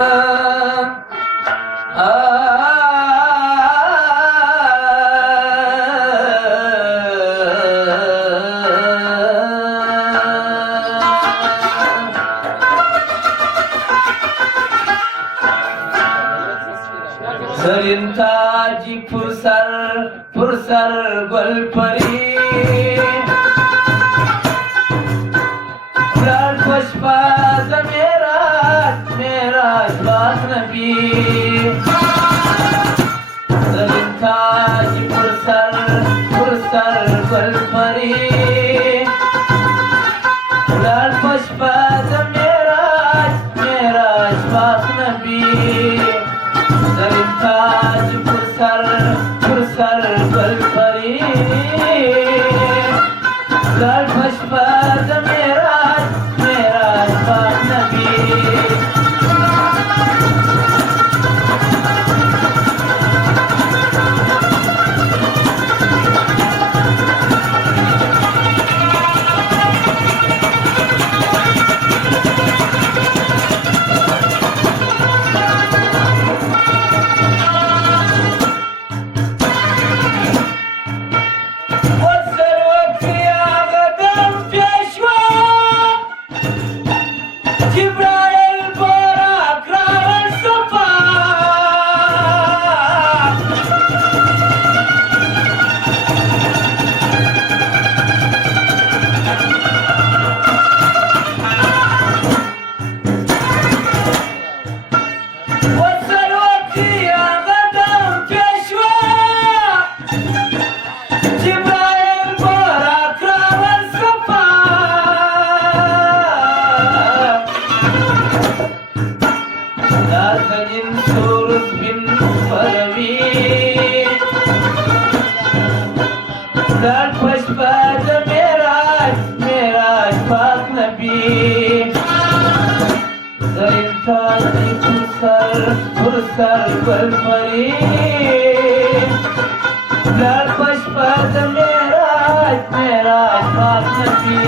زرین تاجی پرسر گل پری لال خوشباز میراج باز نبی زرین تاجی پرسر گل پری لال خوشباز میراج باز نبی زرین تاج پرسر گل پری لال خوشباز میراج باز نبی لال خوشباز میراج پاک نبی زرین تاجی پرسر گل پری لال خوشباز میراج پاک نبی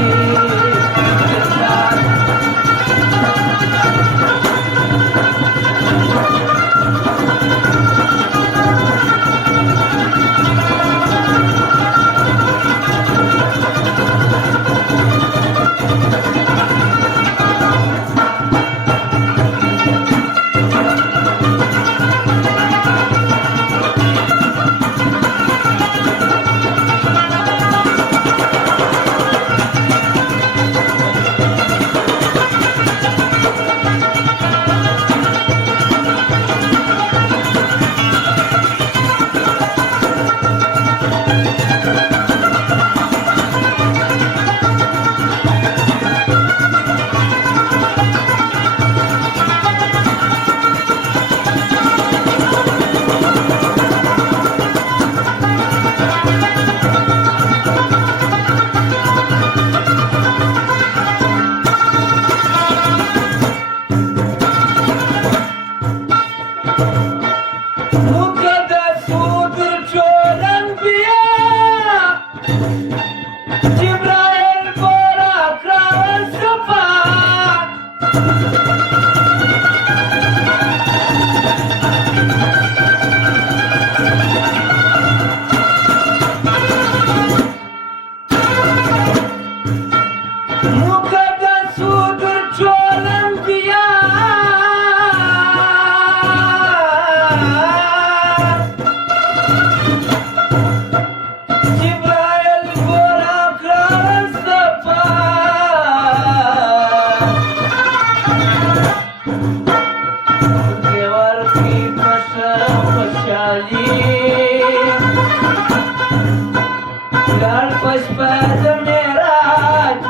لال خوشباز میراج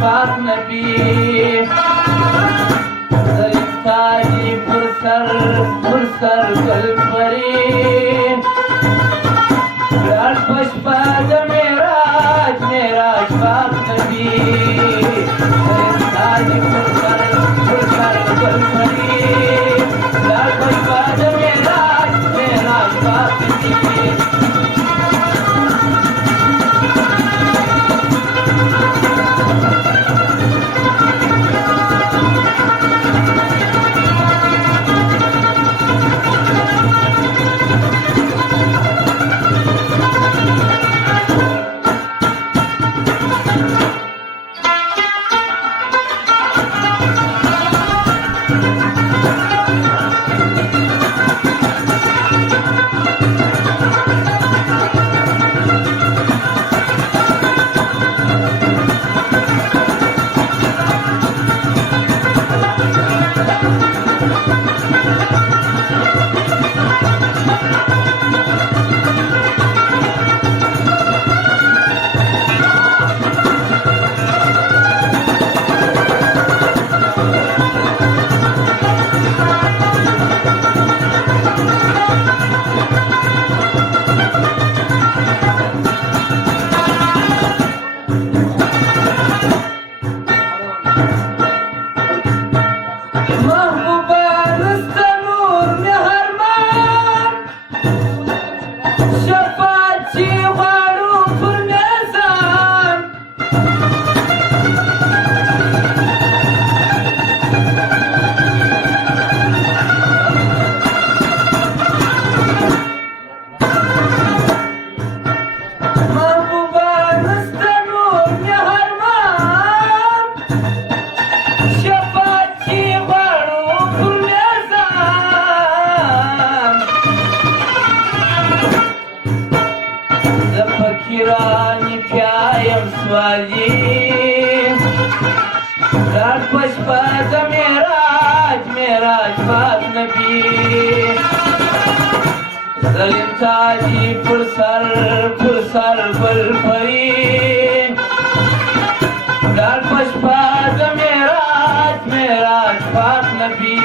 پاک نبی زرین تاجی پرسر گل پری لال خوشباز میراج پاک نبی زرین تاجی پرسر گل پری لال خوشباز میراج پاک نبی والی لاړ په شپه د معراج معراج پاک نبی ظلم تاجی پر سر گل پری لاړ په شپه د معراج معراج پاک نبی